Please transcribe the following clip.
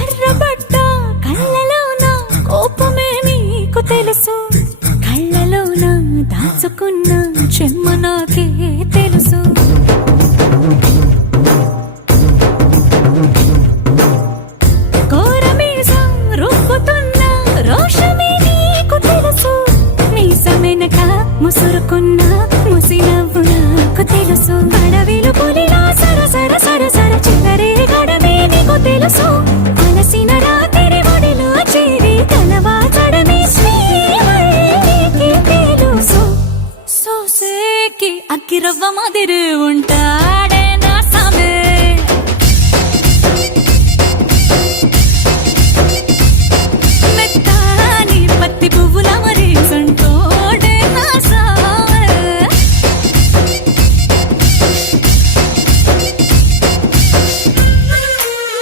ఎర్రబడ్డ కళ్ళలోన కోపమే నీకు తెలుసు, కళ్ళలోన దాచుకున్న చెమ్మ నాకే తెలుసు.